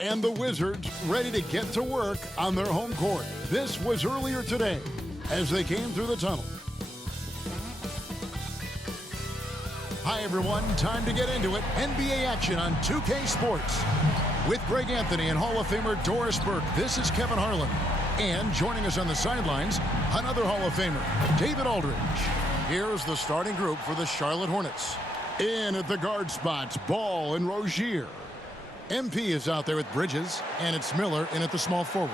And the Wizards ready to get to work on their home court. This was earlier today as they came through the tunnel. Hi, everyone. Time to get into it. NBA action on 2K Sports. With Greg Anthony and Hall of Famer Doris Burke, this is Kevin Harlan. And joining us on the sidelines, another Hall of Famer, David Aldridge. Here's the starting group for the Charlotte Hornets. In at the guard spots, Ball and Rozier. MP is out there with Bridges, and it's Miller in at the small forward.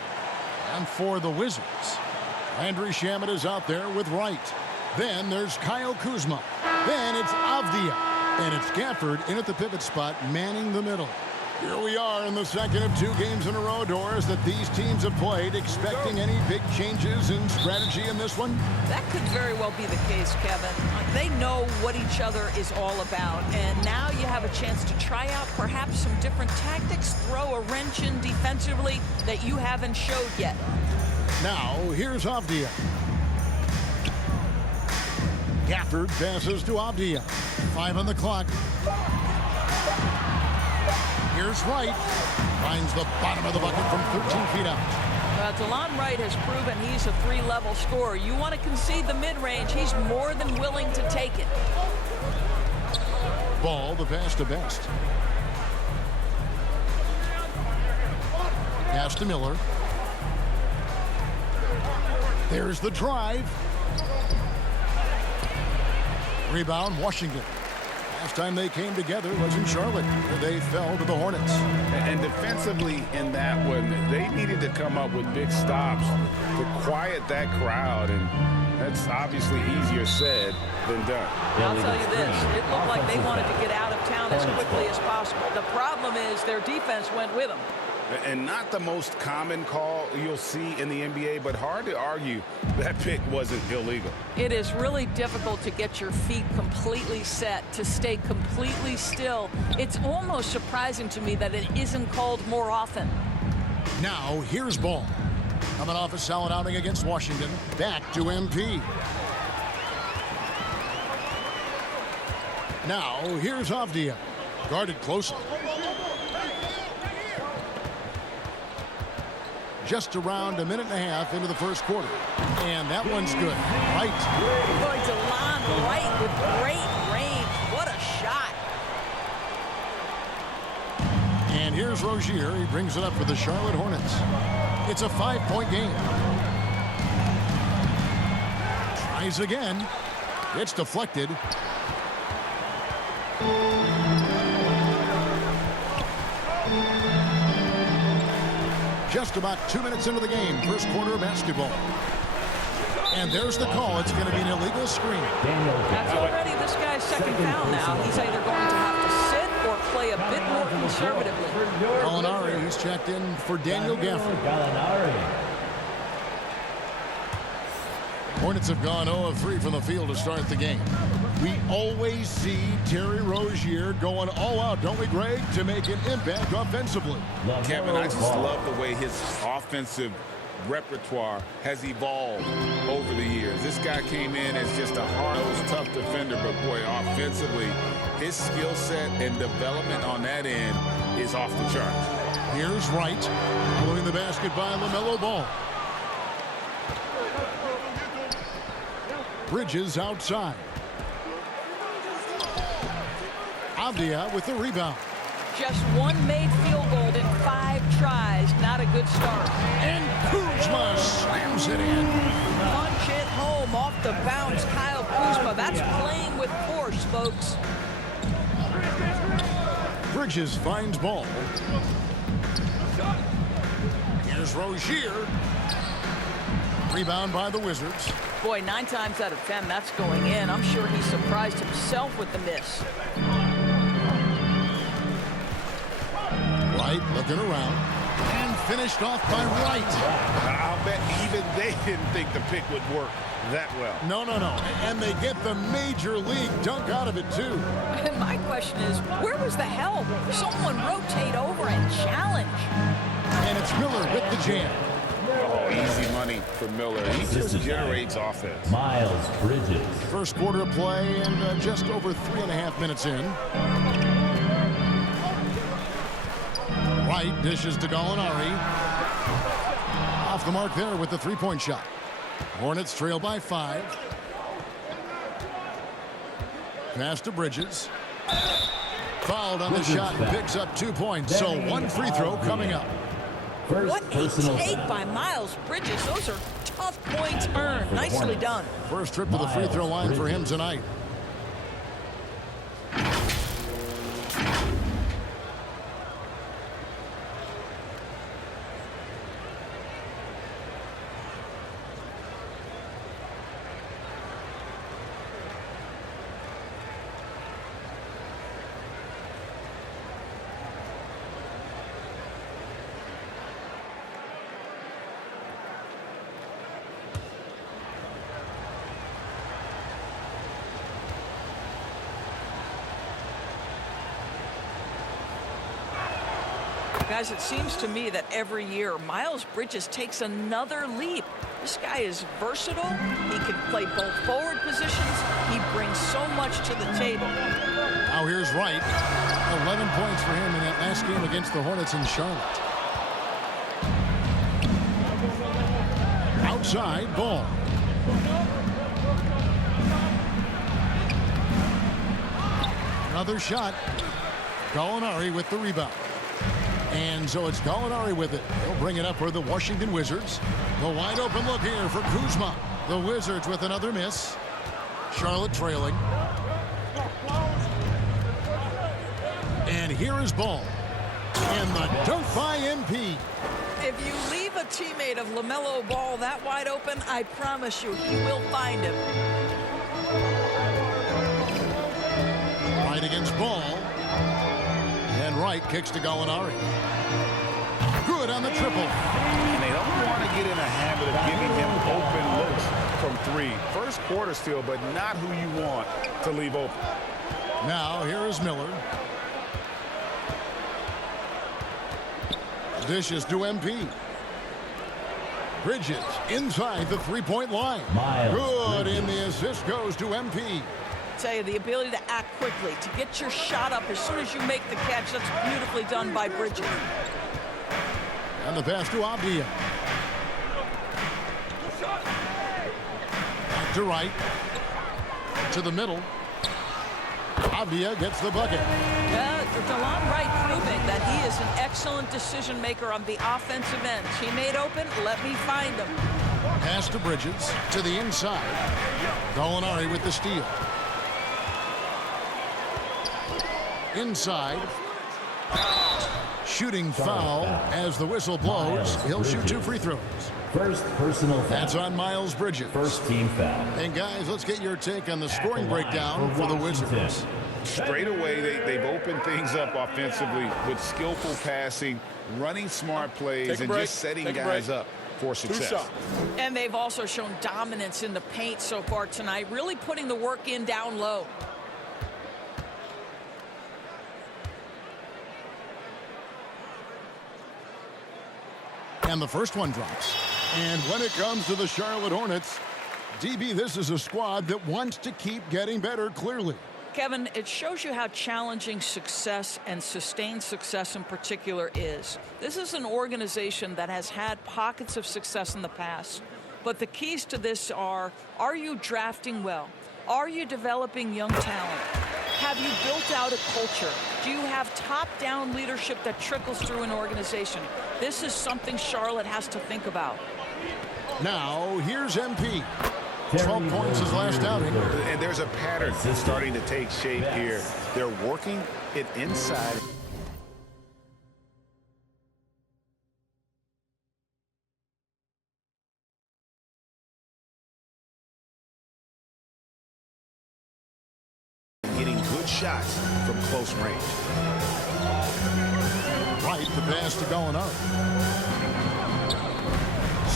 And for the Wizards, Landry Shamet is out there with Wright. Then there's Kyle Kuzma. Then it's Avdia. And it's Gafford in at the pivot spot, manning the middle. Here we are in the second of 2 games in a row, Doris, that these teams have played. Expecting any big changes in strategy in this one? That could very well be the case, Kevin. They know what each other is all about, and now you have a chance to try out perhaps some different tactics, throw a wrench in defensively that you haven't showed yet. Now, here's Avdia. Gafford passes to Avdia. 5 on the clock. Here's Wright. Finds the bottom of the bucket from 13 feet out. DeLon Wright has proven he's a 3-level scorer. You want to concede the mid-range, he's more than willing to take it. Ball, the pass to Best. Pass to Miller. There's the drive. Rebound, Washington. Last time they came together was in Charlotte, where they fell to the Hornets. And defensively in that one, they needed to come up with big stops to quiet that crowd, and that's obviously easier said than done. I'll tell you this, it looked like they wanted to get out of town as quickly as possible. The problem is their defense went with them. And not the most common call you'll see in the NBA, but hard to argue that pick wasn't illegal. It is really difficult to get your feet completely set, to stay completely still. It's almost surprising to me that it isn't called more often. Now, here's Ball. Coming off a solid outing against Washington. Back to MP. Now, here's Avdia. Guarded closely. Just around a minute and a half into the first quarter. And that one's good. Right. Boy, DeLon Wright with great range. What a shot. And here's Rozier. He brings it up for the Charlotte Hornets. It's a 5-point game. Tries again. It's deflected. Just about 2 minutes into the game, first quarter basketball. And there's the call. It's going to be an illegal screen. That's already this guy's second foul now. He's either going to have to sit or play a bit more conservatively. Gallinari, he's checked in for Daniel Gafford. Hornets have gone 0 of 3 from the field to start the game. We always see Terry Rozier going all out, don't we, Greg, to make an impact offensively. Kevin, I just love the way his offensive repertoire has evolved over the years. This guy came in as just a hard-nosed, tough defender, but boy, offensively, his skill set and development on that end is off the charts. Here's Wright, following the basket by LaMelo Ball. Bridges outside. Avdia with the rebound. Just one made field goal in 5 tries. Not a good start. And Kuzma slams it in. Punch it home off the bounce. Kyle Kuzma. That's playing with force, folks. Bridges finds Ball. Here's Rozier. Rebound by the Wizards. Boy, 9 times out of 10, that's going in. I'm sure he surprised himself with the miss. Wright looking around. And finished off by Wright. I'll bet even they didn't think the pick would work that well. No. And they get the major league dunk out of it, too. And my question is, where was the help? Someone rotate over and challenge. And it's Miller with the jam. Oh, easy money for Miller. He just generates offense. Miles Bridges. First quarter of play and just over 3.5 minutes in. Wright dishes to Gallinari. Off the mark there with the three-point shot. Hornets trail by 5. Pass to Bridges. Fouled on the shot and picks up 2 points. So one free throw coming up. What a take by Miles Bridges. Those are tough points earned. Nicely done. First trip to the free throw line for him tonight. Guys, it seems to me that every year Miles Bridges takes another leap. This guy is versatile. He can play both forward positions. He brings so much to the table. Now here's Wright. 11 points for him in that last game against the Hornets in Charlotte. Outside, Ball. Another shot. Gallinari with the rebound. And so it's Gallinari with it. He'll bring it up for the Washington Wizards. The wide open look here for Kuzma. The Wizards with another miss. Charlotte trailing. And here is Ball. And the dunk by MP. If you leave a teammate of LaMelo Ball that wide open, I promise you he will find him. Right against Ball. And Wright kicks to Gallinari. Good on the triple. And they don't want to get in a habit of giving him open looks from 3. First quarter still, but not who you want to leave open. Now here is Miller. Dishes to MP. Bridges inside the three-point line. Good, and the assist goes to MP. Tell you, the ability to act quickly, to get your shot up as soon as you make the catch, that's beautifully done by Bridges. And the pass to Avdia. Back to Wright. To the middle. Avdia gets the bucket. DeLon Wright proving that he is an excellent decision maker on the offensive end. Teammate open, let me find him. Pass to Bridges. To the inside. Gallinari with the steal. Inside. Shooting foul as the whistle blows. He'll shoot 2 free throws. First personal foul. That's on Miles Bridges. First team foul. And guys, let's get your take on the scoring breakdown for the Wizards. Straight away, they've opened things up offensively with skillful passing, running smart plays, and just setting guys up for success. And they've also shown dominance in the paint so far tonight, really putting the work in down low. And the first one drops. And when it comes to the Charlotte Hornets, DB, this is a squad that wants to keep getting better, clearly. Kevin, it shows you how challenging success and sustained success in particular is. This is an organization that has had pockets of success in the past, but the keys to this are you drafting well? Are you developing young talent? Have you built out a culture? Do you have top-down leadership that trickles through an organization? This is something Charlotte has to think about. Now, here's MP. 12 points his last outing. And there's a pattern starting to take shape here. They're working it inside. Getting good shots from close range. Right, the pass to Gallinari.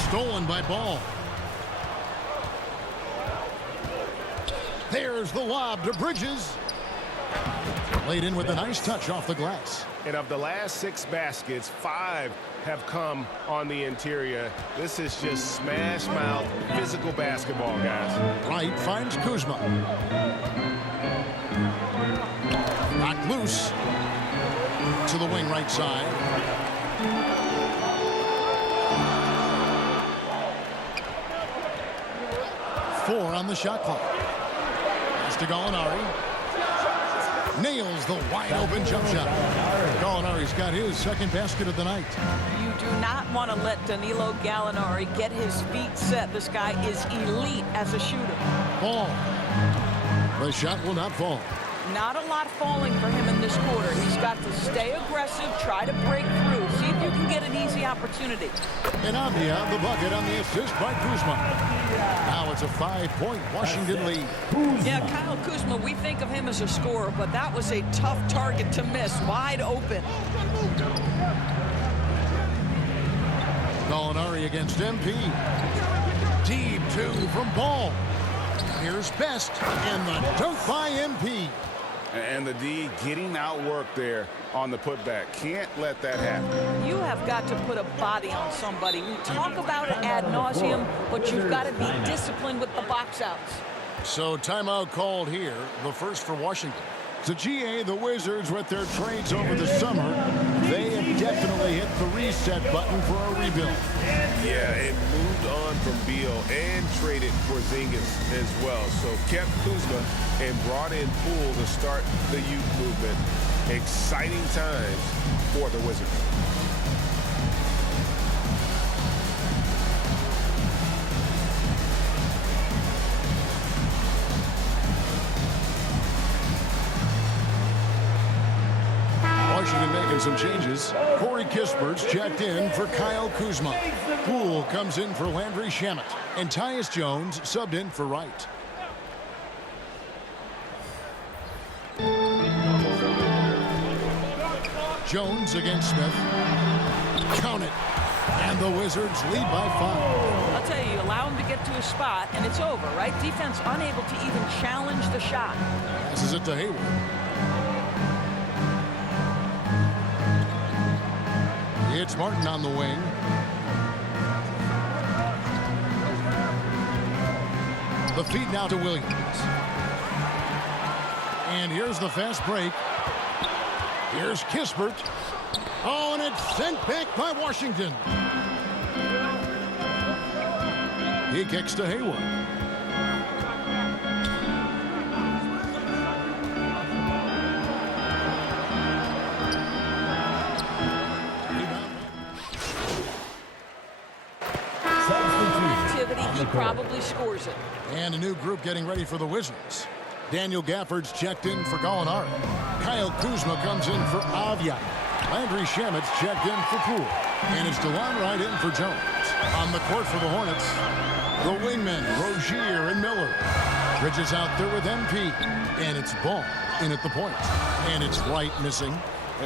Stolen by Ball. There's the lob to Bridges. Laid in with a nice touch off the glass. And of the last 6 baskets, 5 have come on the interior. This is just smash mouth physical basketball, guys. Wright finds Kuzma. Knocked loose to the wing right side. Four on the shot clock. Pass to Gallinari. Nails the wide-open jump shot. Gallinari's got his second basket of the night. You do not want to let Danilo Gallinari get his feet set. This guy is elite as a shooter. Ball. The shot will not fall. Not a lot falling for him in this quarter. He's got to stay aggressive, try to break through, see if you can get an easy opportunity. And Avdia, the bucket on the assist by Kuzma. Now it's a 5-point Washington lead. Yeah, Kyle Kuzma, we think of him as a scorer, but that was a tough target to miss, wide open. Gallinari against MP. Deep two from Ball. Here's Best, and the dunk by MP. And the D getting outworked there on the putback. Can't let that happen. You have got to put a body on somebody. We talk about it ad nauseum, but you've got to be disciplined with the box outs. So timeout called here, the first for Washington. So GA, the Wizards with their trades over the summer, they have definitely hit the reset button for a rebuild. Yeah, it moved on from Beal and traded Porzingis as well. So kept Kuzma and brought in Poole to start the youth movement. Exciting times for the Wizards. Washington making some changes. Corey Kispert's checked in for Kyle Kuzma. Poole comes in for Landry Shamet. And Tyus Jones subbed in for Wright. Jones against Smith. Count it. And the Wizards lead by 5. I'll tell you, allow him to get to a spot, and it's over, right? Defense unable to even challenge the shot. Passes it to Hayward. It's Martin on the wing. The feed now to Williams. And here's the fast break. Here's Kispert. Oh, and it's sent back by Washington. He kicks to Hayward. He probably scores it. And a new group getting ready for the Wizards. Daniel Gafford's checked in for Gallinari. Kyle Kuzma comes in for Avdia. Landry Shamet's checked in for Poole. And it's DeLon Wright in for Jones. On the court for the Hornets, the wingmen, Rozier and Miller. Bridges out there with MP. And it's Ball in at the point. And it's Wright missing.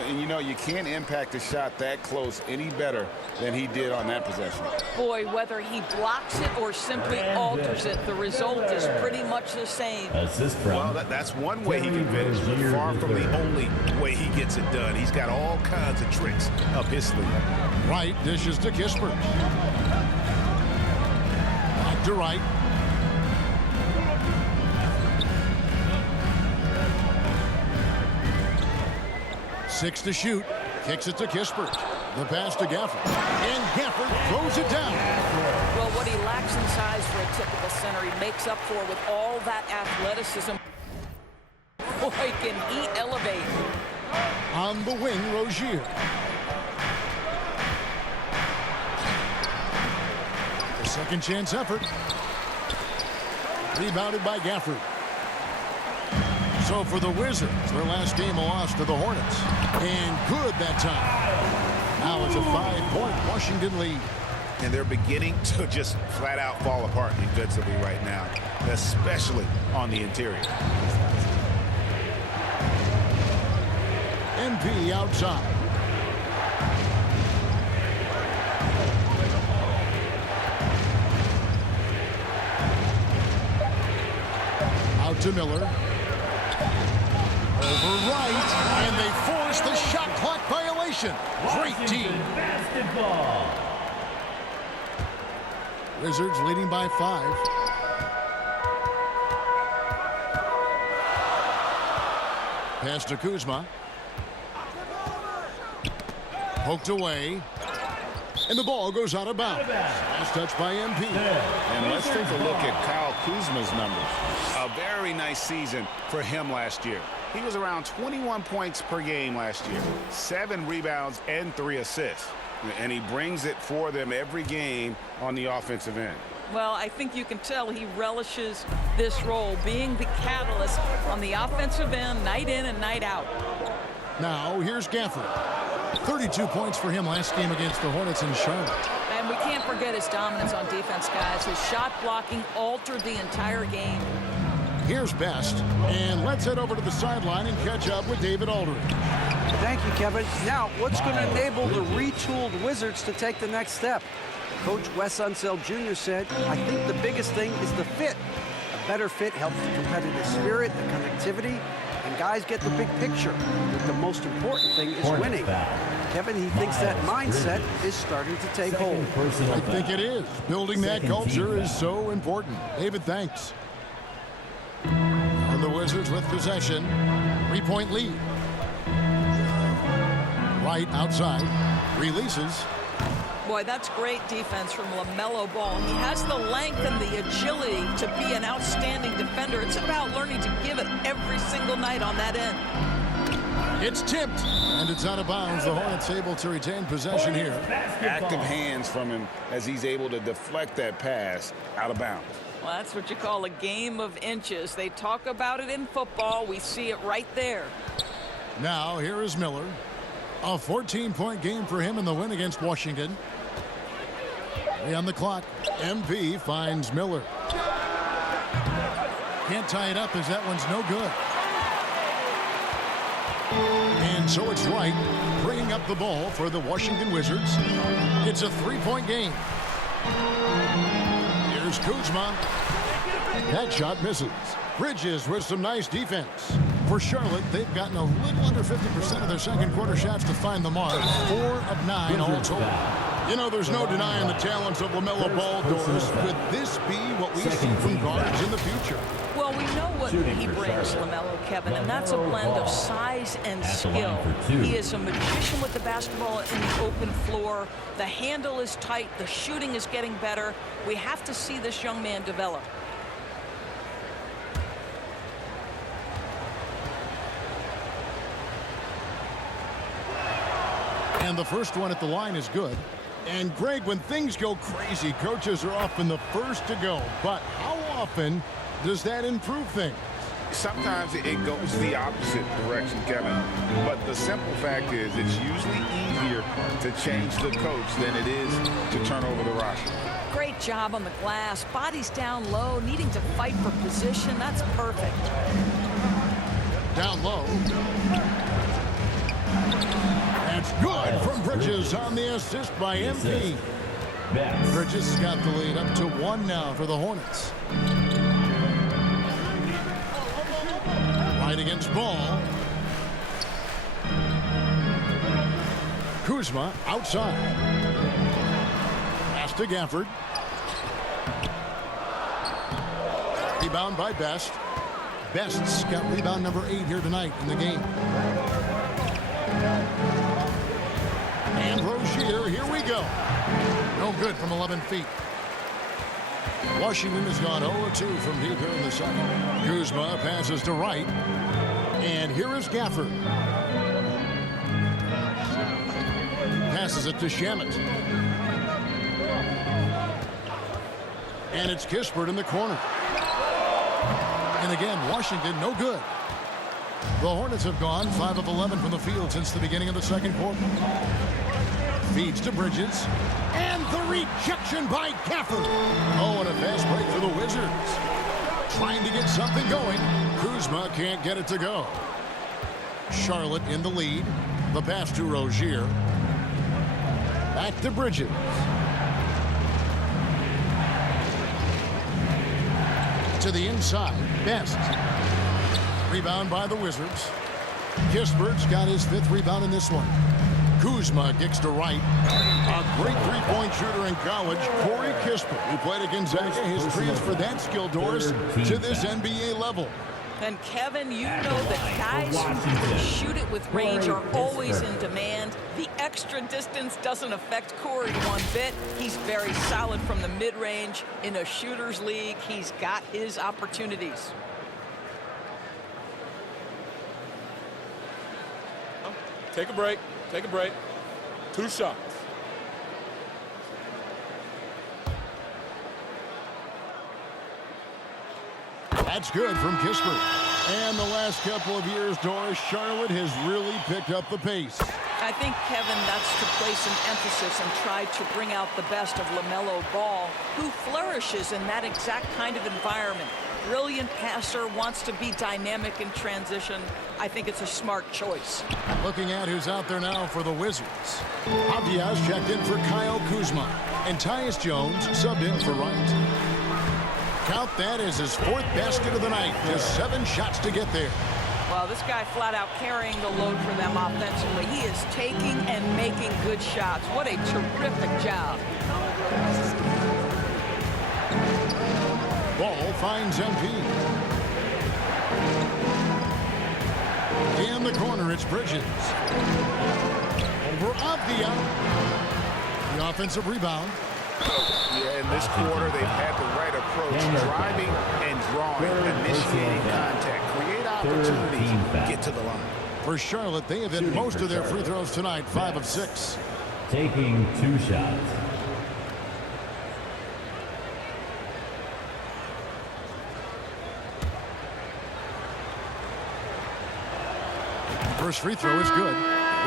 And you know, you can't impact a shot that close any better than he did on that possession. Boy, whether he blocks it or simply alters it, the result is pretty much the same. Well, that's one way he can finish, but far from the only way he gets it done. He's got all kinds of tricks up his sleeve. Wright dishes to Kispert. Back to Wright. Six to shoot. Kicks it to Kispert. The pass to Gafford. And Gafford throws it down. Well, what he lacks in size for a typical center, he makes up for with all that athleticism. Boy, can he elevate. On the wing, Rozier. A second chance effort. Rebounded by Gafford. So for the Wizards, their last game a loss to the Hornets. And good that time. Now it's a 5-point Washington lead. And they're beginning to just flat out fall apart defensively right now, especially on the interior. MP outside. Out to Miller. Over Wright, and they force the shot clock violation. Great team. Basketball. Wizards leading by 5. Pass to Kuzma. Poked away. And the ball goes out of bounds. Last touch by MP. And let's take a look at Kyle Kuzma's numbers. A very nice season for him last year. He was around 21 points per game last year, 7 rebounds and 3 assists. And he brings it for them every game on the offensive end. Well, I think you can tell he relishes this role, being the catalyst on the offensive end, night in and night out. Now, here's Gafford. 32 points for him last game against the Hornets in Charlotte. And we can't forget his dominance on defense, guys. His shot blocking altered the entire game. Here's Best. And let's head over to the sideline and catch up with David Aldridge. Thank you, Kevin. Now, what's going to enable the retooled Wizards to take the next step? Coach Wes Unseld Jr. said, I think the biggest thing is the fit. A better fit helps the competitive spirit, the connectivity, and guys get the big picture. But the most important thing is winning. Kevin, he thinks that mindset is starting to take hold. I think it is. Building that culture is so important. David, thanks. And the Wizards with possession. 3-point lead. Right outside. Releases. Boy, that's great defense from LaMelo Ball. He has the length and the agility to be an outstanding defender. It's about learning to give it every single night on that end. It's tipped, and it's out of bounds. The Hornets able to retain possession here. Active hands from him as he's able to deflect that pass out of bounds. Well, that's what you call a game of inches. They talk about it in football. We see it right there. Now, here is Miller. A 14-point game for him in the win against Washington. 3 on the clock. MP finds Miller. Can't tie it up as that one's no good. And so it's Wright bringing up the ball for the Washington Wizards. It's a 3-point game. Here's Kuzma. That shot misses. Bridges with some nice defense. For Charlotte, they've gotten a little under 50% of their second quarter shots to find the mark. 4 of 9 all total. You know, there's no denying the talents of LaMelo Ball, Doris. Could this be what we see from guards in the future? Well, we know what he brings, LaMelo, Kevin, and that's a blend of size and skill. He is a magician with the basketball in the open floor. The handle is tight. The shooting is getting better. We have to see this young man develop. And the first one at the line is good. And Greg, when things go crazy, coaches are often the first to go. But how often does that improve things? Sometimes it goes the opposite direction, Kevin. But the simple fact is it's usually easier to change the coach than it is to turn over the roster. Great job on the glass. Body's down low, needing to fight for position. That's perfect. Down low. That's good from Bridges on the assist by MP. Bridges got the lead up to 1 now for the Hornets. Right against Ball. Kuzma outside. Pass to Gafford. Rebound by Best. Best's got rebound number 8 here tonight in the game. And Rozier, here we go. No good from 11 feet. Washington has gone 0-2 from deep here in the second. Kuzma passes to Wright. And here is Gafford. Passes it to Shamet. And it's Kispert in the corner. And again, Washington, no good. The Hornets have gone 5 of 11 from the field since the beginning of the second quarter. Feeds to Bridges. And the rejection by Gafford. Oh, and a fast break for the Wizards. Trying to get something going. Kuzma can't get it to go. Charlotte in the lead. The pass to Rozier. Back to Bridges. To the inside. Best. Rebound by the Wizards. Kispert's got his 5th rebound in this one. Kuzma kicks to Wright. A great three-point shooter in college, Corey Kispert, who played at Gonzaga. His transfer that skill, Doris, to this NBA level. And Kevin, you know that guys who can shoot it with range are always in demand. The extra distance doesn't affect Corey one bit. He's very solid from the mid-range. In a shooter's league, he's got his opportunities. Take a break. Take a break. 2 shots. That's good from Kispert. And the last couple of years, Doris, Charlotte has really picked up the pace. I think, Kevin, that's to place an emphasis and try to bring out the best of LaMelo Ball, who flourishes in that exact kind of environment. Brilliant passer, wants to be dynamic in transition. I think it's a smart choice. Looking at who's out there now for the Wizards. Abdias checked in for Kyle Kuzma. And Tyus Jones subbed in for Wright. Count that as his 4th basket of the night. Just 7 shots to get there. Well, this guy flat out carrying the load for them offensively. He is taking and making good shots. What a terrific job. Ball finds MP. In the corner, it's Bridges. Over Avdia. The offensive rebound. Yeah, in this quarter, they've had the right approach, driving and drawing, initiating contact, create opportunities, get to the line. For Charlotte, they have hit most of their free throws tonight, 5 of 6. Taking 2 shots. First free throw is good.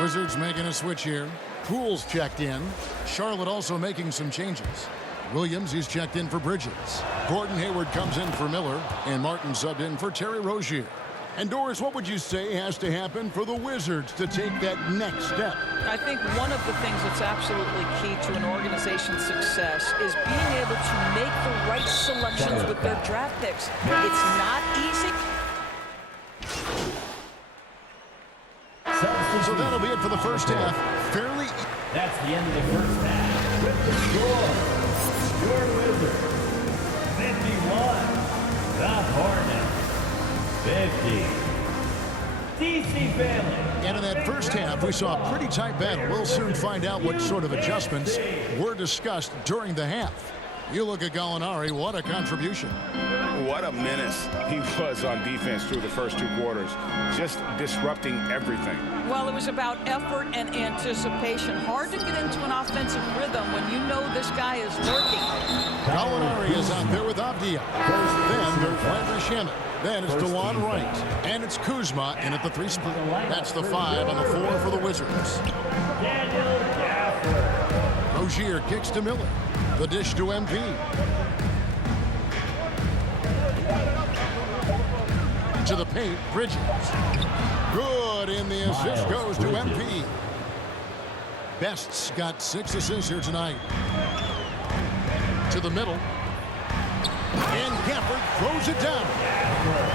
Wizards making a switch here. Poole's checked in. Charlotte also making some changes. Williams, he's checked in for Bridges. Gordon Hayward comes in for Miller. And Martin subbed in for Terry Rozier. And Doris, what would you say has to happen for the Wizards to take that next step? I think one of the things that's absolutely key to an organization's success is being able to make the right selections with their draft picks. It's not easy. So that'll be it for the first half. Fairly. That's the end of the first half. With the score, your Wizards, 51. The Hornets, 50. DC family. And in that first half, we saw a pretty tight battle. We'll soon find out what sort of adjustments were discussed during the half. You look at Gallinari, what a contribution. What a menace he was on defense through the first 2 quarters, just disrupting everything. Well, it was about effort and anticipation. Hard to get into an offensive rhythm when you know this guy is lurking. Gallinari is out there with Avdia. Then there's Landry Shamet. Then it's DeLon Wright. And it's Kuzma in at the 3 spot. That's the 5 on the 4 for the Wizards. Rozier kicks to Miller. The dish to MP. To the paint, Bridges. Good, and the assist goes to MP. Best's got 6 assists here tonight. To the middle. And Gafford throws it down.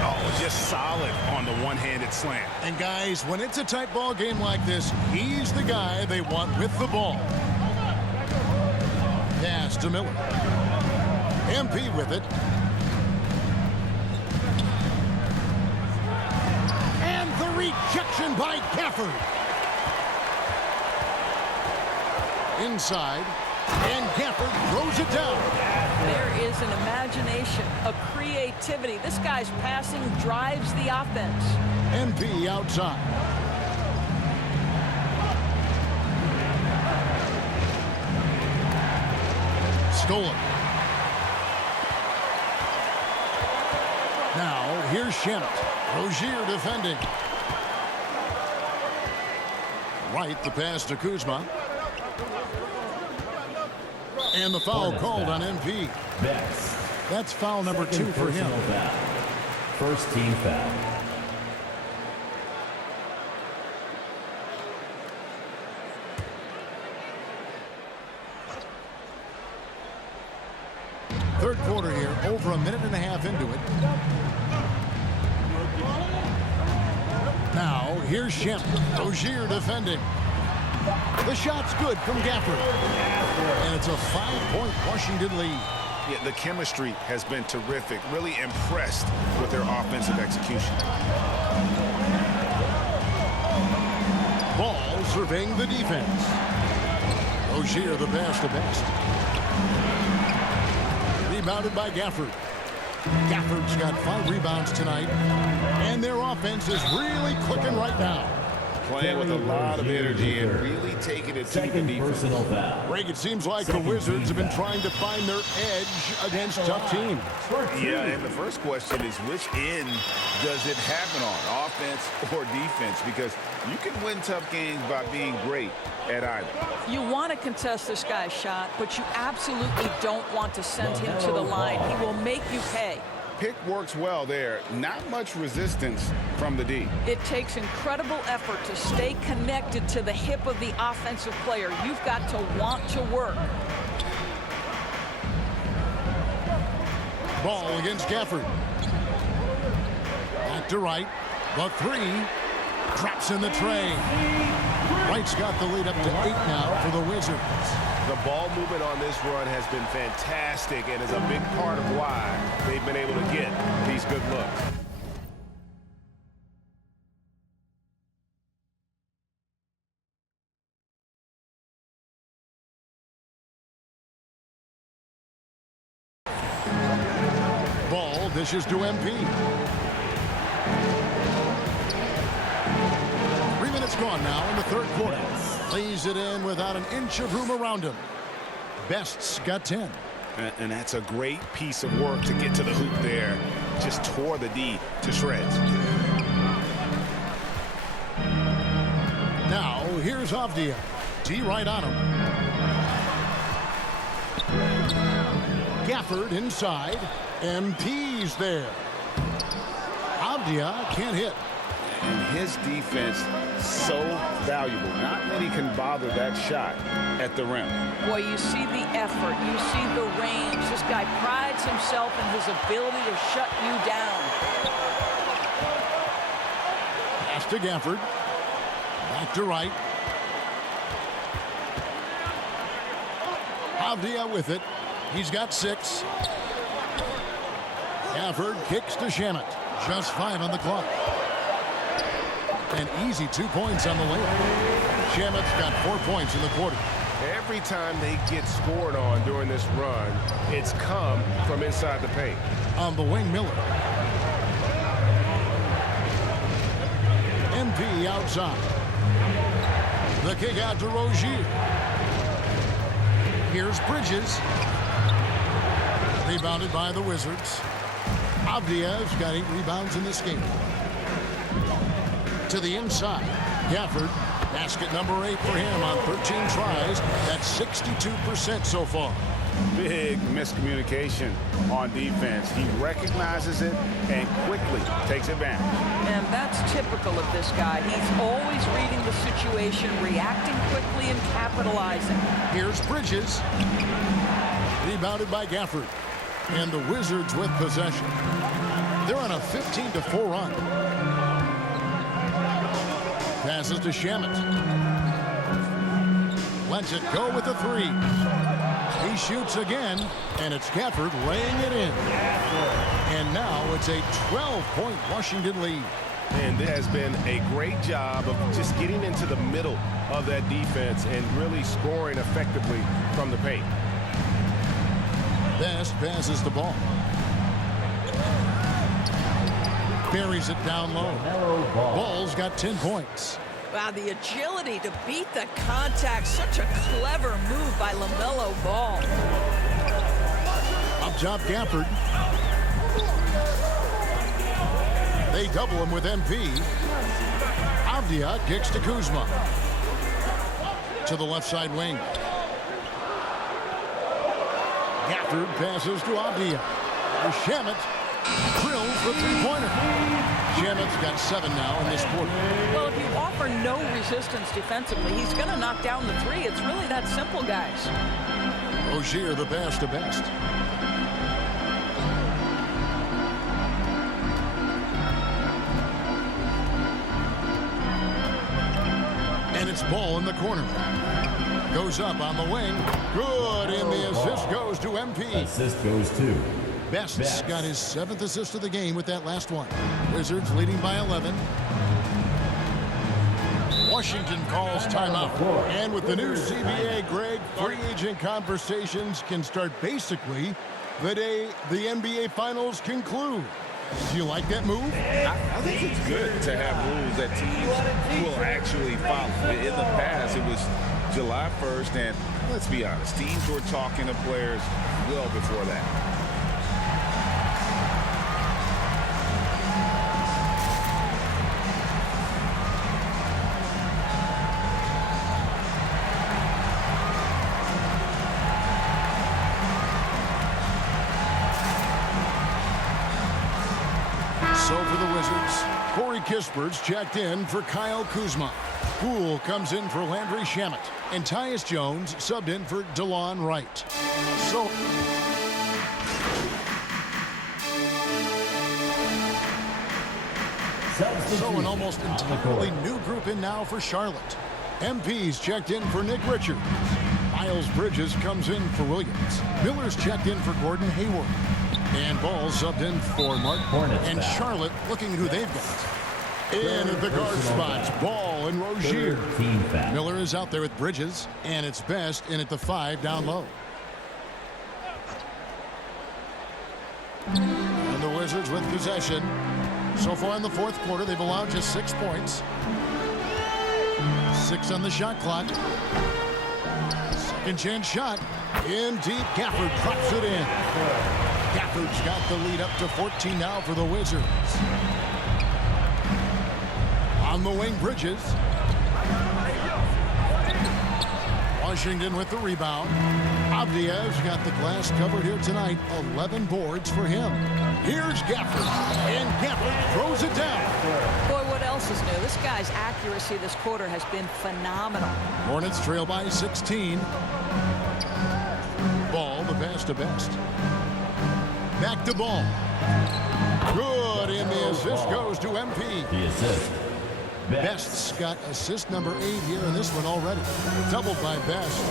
Oh, just solid on the one-handed slam. And guys, when it's a tight ball game like this, he's the guy they want with the ball. Pass to Miller. MP with it. And the rejection by Gafford. Inside. And Gafford throws it down. There is an imagination, a creativity. This guy's passing drives the offense. MP outside. Stolen. Now, here's Shamet. Rozier defending. Right, the pass to Kuzma. And the foul called on MP. That's foul number 2 for him. First team foul. Third quarter here, over a minute and a half into it. Now, here's Shamet. Rozier defending. The shot's good from Gafford. And it's a 5-point Washington lead. Yeah, the chemistry has been terrific. Really impressed with their offensive execution. Ball surveying the defense. Rozier, the pass to best. Rebounded by Gafford. Gafford's got 5 rebounds tonight, and their offense is really clicking right now. Playing with a lot of energy and really taking it to the defense. Personal foul. Greg, it seems like the Wizards have been trying to find their edge against tough teams. Yeah, and the first question is, which end does it happen on, offense or defense? Because you can win tough games by being great at either. You want to contest this guy's shot, but you absolutely don't want to send him to the line. He will make you pay. Pick works well there. Not much resistance from the D. It takes incredible effort to stay connected to the hip of the offensive player. You've got to want to work. Ball against Gafford. Back to Wright. The 3. Drops in the tray. Wright's got the lead up to 8 now for the Wizards. The ball movement on this run has been fantastic and is a big part of why they've been able to get these good looks. Ball dishes to MP. 3 minutes gone now in the third quarter. Lays it in without an inch of room around him. Best's got 10. And that's a great piece of work to get to the hoop there. Just tore the D to shreds. Now here's Avdia. D right on him. Gafford inside. MP's there. Avdia can't hit. And his defense so valuable. Not many can bother that shot at the rim. Boy, you see the effort. You see the range. This guy prides himself in his ability to shut you down. Pass to Gafford. Back to Wright. Avdia with it. He's got 6. Gafford kicks to Shamet. Just 5 on the clock. An easy 2 points on the layup. Shamet's got 4 points in the quarter. Every time they get scored on during this run, it's come from inside the paint. On the wing, Miller. MP outside. The kick out to Rozier. Here's Bridges. Rebounded by the Wizards. Avdia's got 8 rebounds in this game. To the inside. Gafford. Basket number 8 for him on 13 tries. That's 62% so far. Big miscommunication on defense. He recognizes it and quickly takes advantage. And that's typical of this guy. He's always reading the situation, reacting quickly, and capitalizing. Here's Bridges. Rebounded by Gafford. And the Wizards with possession. They're on a 15-4 run. Passes to Shamet. Lets it go with the 3. He shoots again, and it's Gafford laying it in. And now it's a 12-point Washington lead. And it has been a great job of just getting into the middle of that defense and really scoring effectively from the paint. Best passes the ball. Buries it down low. Ball's got 10 points. Wow, the agility to beat the contact. Such a clever move by LaMelo Ball. Up top, Gafford. They double him with MP. Avdia kicks to Kuzma. To the left side wing. Gafford passes to Avdia. Shamet drills the three-pointer. Shamet's got 7 now in this quarter. Well, if you offer no resistance defensively, he's going to knock down the 3. It's really that simple, guys. Rozier the pass to Best. And And it's Ball in the corner. Goes up on the wing. Good, and the assist goes to MP. Assist goes to Best's got his 7th assist of the game with that last one. Wizards leading by 11. Washington calls timeout. And with the new CBA, Greg, free agent conversations can start basically the day the NBA Finals conclude. Do you like that move? I think it's good to have rules that teams will actually follow. In the past, it was July 1st, and let's be honest, teams were talking to players well before that. So for the Wizards, Corey Kispert's checked in for Kyle Kuzma. Poole comes in for Landry Shamet. And Tyus Jones subbed in for DeLon Wright. So an almost entirely new group in now for Charlotte. MP's checked in for Nick Richards. Miles Bridges comes in for Williams. Miller's checked in for Gordon Hayward. And Ball subbed in for Mark Hornets and back. Charlotte looking at who they've got. In at the guard spots, Ball and Rozier. Team foul. Miller is out there with Bridges, and it's Best in at the 5 down low. And the Wizards with possession. So far in the 4th quarter, they've allowed just 6 points. 6 on the shot clock. Second chance shot. In deep, Gafford drops it in. Gafford's got the lead up to 14 now for the Wizards. On the wing, Bridges. Washington with the rebound. Avdia's got the glass covered here tonight. 11 boards for him. Here's Gafford. And Gafford throws it down. Boy, what else is new? This guy's accuracy this quarter has been phenomenal. Hornets trail by 16. Ball, the pass to Best. Back to Ball. Good, and the assist goes to MP. The assist. Best's got assist number 8 here in this one already. Doubled by Best.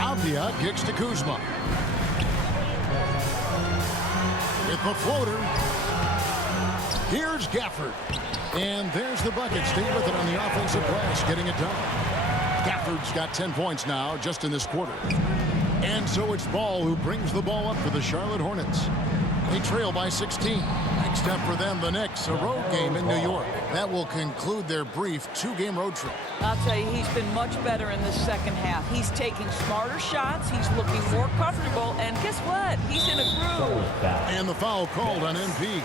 Avdia kicks to Kuzma. With the floater. Here's Gafford. And there's the bucket. Stay with it on the offensive glass, getting it done. Gafford's got 10 points now just in this quarter. And so it's Ball who brings the ball up for the Charlotte Hornets. They trail by 16. Next up for them, the Knicks, a road game in New York. That will conclude their brief 2-game road trip. I'll tell you, he's been much better in the second half. He's taking smarter shots. He's looking more comfortable. And guess what? He's in a groove. And the foul called on MP.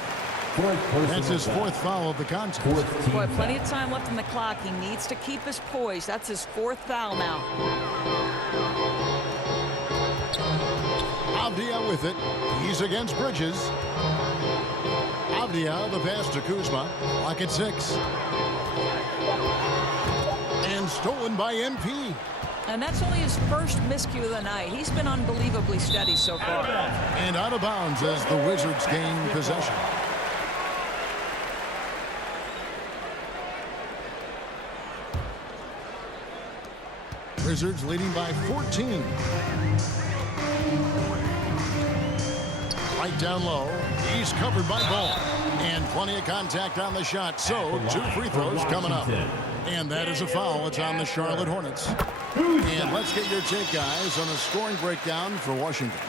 That's his 4th foul of the contest. Boy, plenty of time left in the clock. He needs to keep his poise. That's his 4th foul now. Avdia with it. He's against Bridges. Avdia, the pass to Kuzma. Clock at 6. And stolen by MP. And that's only his first miscue of the night. He's been unbelievably steady so far. And out of bounds as the Wizards gain possession. Wizards leading by 14. Right down low. He's covered by Ball. And plenty of contact on the shot. So 2 free throws coming up. And that is a foul. It's on the Charlotte Hornets. And let's get your take, guys, on a scoring breakdown for Washington.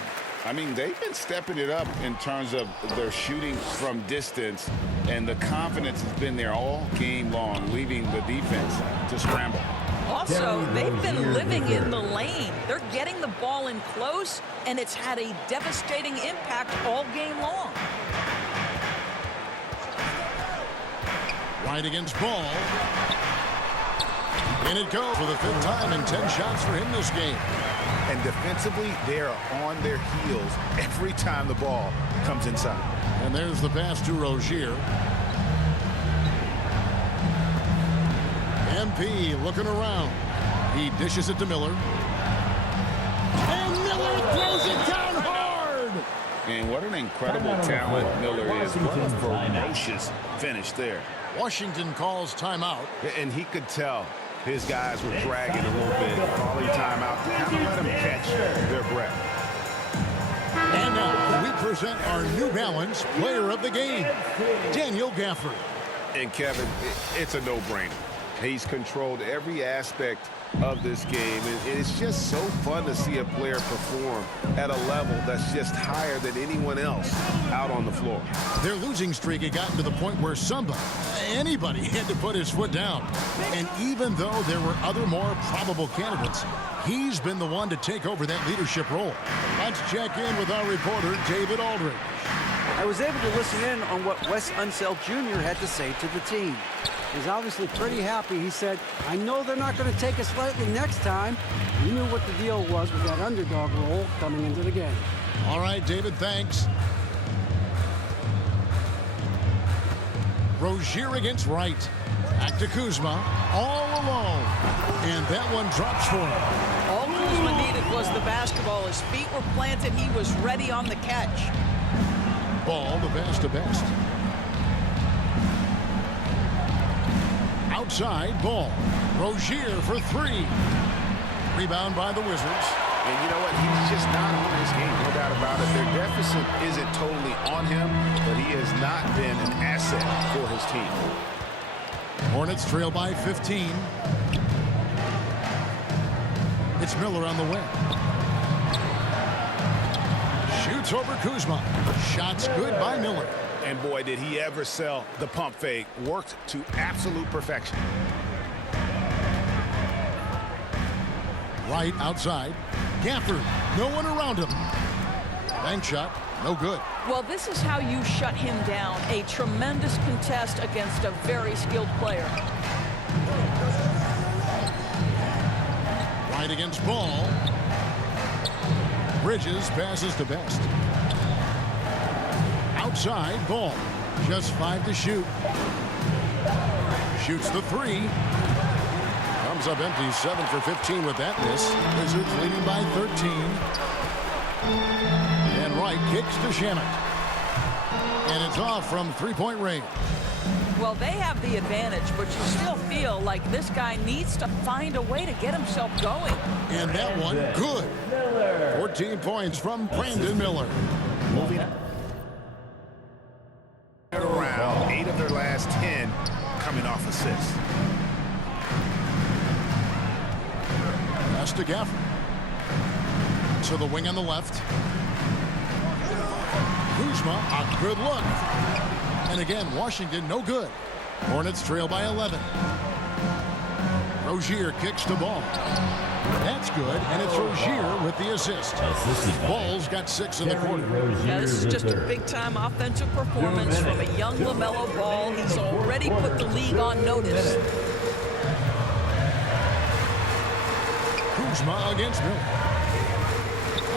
I mean, they've been stepping it up in terms of their shooting from distance, and the confidence has been there all game long, leaving the defense to scramble. Also, they've been living in the lane. They're getting the ball in close, and it's had a devastating impact all game long. Right against Ball. In it goes for the 5th time and 10 shots for him this game. And defensively, they are on their heels every time the ball comes inside. And there's the pass to Rozier. MP looking around. He dishes it to Miller. And Miller throws it down hard. And what an incredible talent Miller is. What a ferocious finish there. Washington calls timeout. And he could tell his guys were dragging a little bit, calling timeout to kind of let them catch their breath. And now we present our New Balance player of the game, Daniel Gafford. And Kevin, it's a no-brainer. He's controlled every aspect of this game, and it's just so fun to see a player perform at a level that's just higher than anyone else out on the floor. Their losing streak had gotten to the point where anybody had to put his foot down. And even though there were other more probable candidates, he's been the one to take over that leadership role. Let's check in with our reporter, David Aldridge. I was able to listen in on what Wes Unseld Jr. had to say to the team. He's obviously pretty happy. He said, I know they're not going to take us lightly next time. He knew what the deal was with that underdog role coming into the game. All right, David, thanks. Rozier against Wright. Back to Kuzma, all alone. And that one drops for him. All Kuzma needed was the basketball. His feet were planted. He was ready on the catch. Ball, the best of best. Outside, Ball. Rozier for three. Rebound by the Wizards. And you know what? He's just not on his game, no doubt about it. Their deficit isn't totally on him, but he has not been an asset for his team. Hornets trail by 15. It's Miller on the wing. Shoots over Kuzma. Shots good by Miller. And boy, did he ever sell the pump fake. Worked to absolute perfection. Right outside. Gafford, no one around him. Bank shot, no good. Well, this is how you shut him down. A tremendous contest against a very skilled player. Right against Ball. Bridges passes to Best. Outside, Ball. Just 5 to shoot. Shoots the three. Comes up empty, 7 for 15 with that miss. Wizards leading by 13. And Wright kicks to Shannon. And it's off from three-point range. Well, they have the advantage, but you still feel like this guy needs to find a way to get himself going. And that one, good. 14 points from Brandon Miller. Moving around, 8 of their last 10 coming off assists. Pass to Gafford. To the wing on the left. Kuzma, a good look. And again, Washington, no good. Hornets trail by 11. Rozier kicks the ball. That's good, and it's Rozier with the assist. Ball's got 6 in the quarter. Now, this is just a big-time offensive performance from a young LaMelo Ball. He's already put the league on notice. Kuzma against Miller.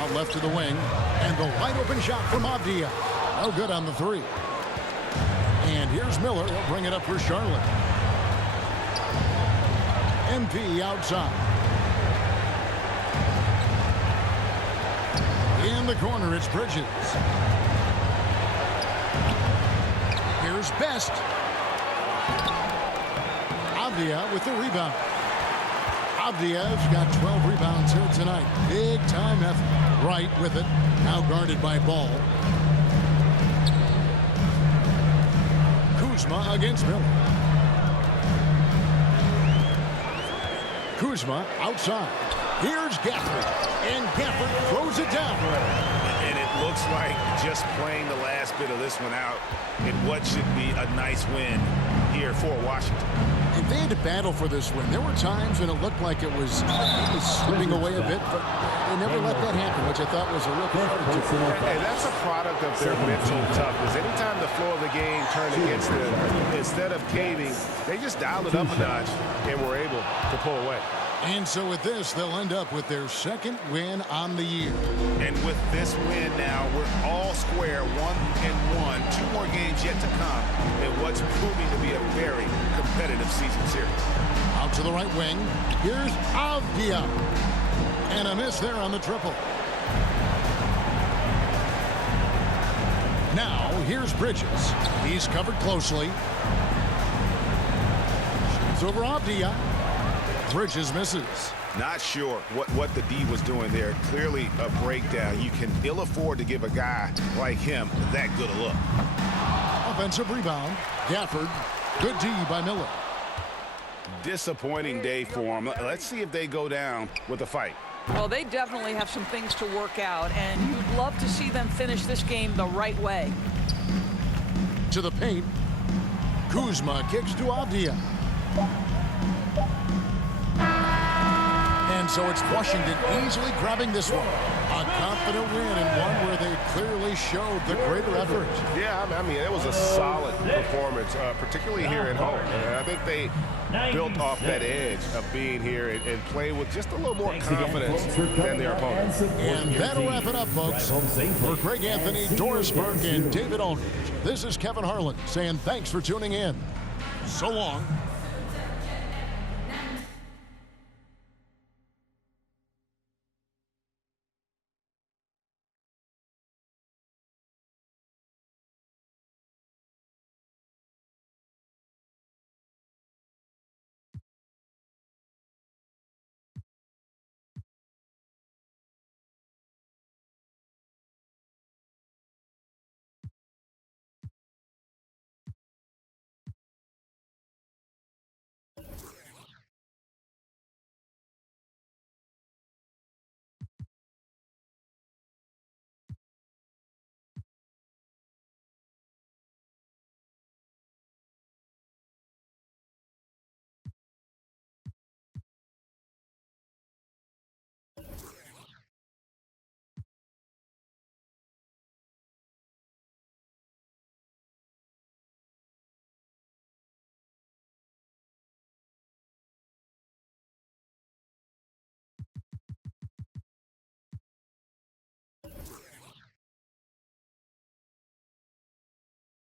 Out left to the wing, and the wide-open shot from Avdia. No good on the three. And here's Miller. He'll bring it up for Charlotte. MP outside. In the corner, it's Bridges. Here's Best. Avdia with the rebound. Avdia's got 12 rebounds here tonight. Big time effort. Right with it. Now guarded by Ball. Kuzma against Miller. Kuzma outside. Here's Gafford. And Gafford throws it down. And it looks like just playing the last bit of this one out in what should be a nice win here for Washington. If they had to battle for this win, there were times when it looked like it was slipping away a bit, but they never let that happen, which I thought was a real positive. Hey, that's a product of their mental toughness. Anytime the flow of the game turned against them, instead of caving, they just dialed it up a notch and were able to pull away. And so with this, they'll end up with their second win on the year. And with this win now, we're all square, 1-1. 2 more games yet to come in what's proving to be a very competitive season series. Out to the right wing. Here's Avdia. And a miss there on the triple. Now, here's Bridges. He's covered closely. Shoots over Abdia. Bridges misses. Not sure what the D was doing there. Clearly a breakdown. You can ill afford to give a guy like him that good a look. Offensive rebound. Gafford. Good D by Miller. Disappointing day for him. Let's see if they go down with a fight. Well, they definitely have some things to work out, and you'd love to see them finish this game the right way. To the paint. Kuzma kicks to Abdia. And so it's Washington easily grabbing this one. A confident win and one where they clearly showed the greater effort. Yeah, I mean, it was a solid performance, particularly here at home. And I think they built off that edge of being here and play with just a little more confidence than their opponents. And that'll wrap it up, folks. For Greg Anthony, Doris Burke, and David Aldridge, this is Kevin Harlan saying thanks for tuning in. So long.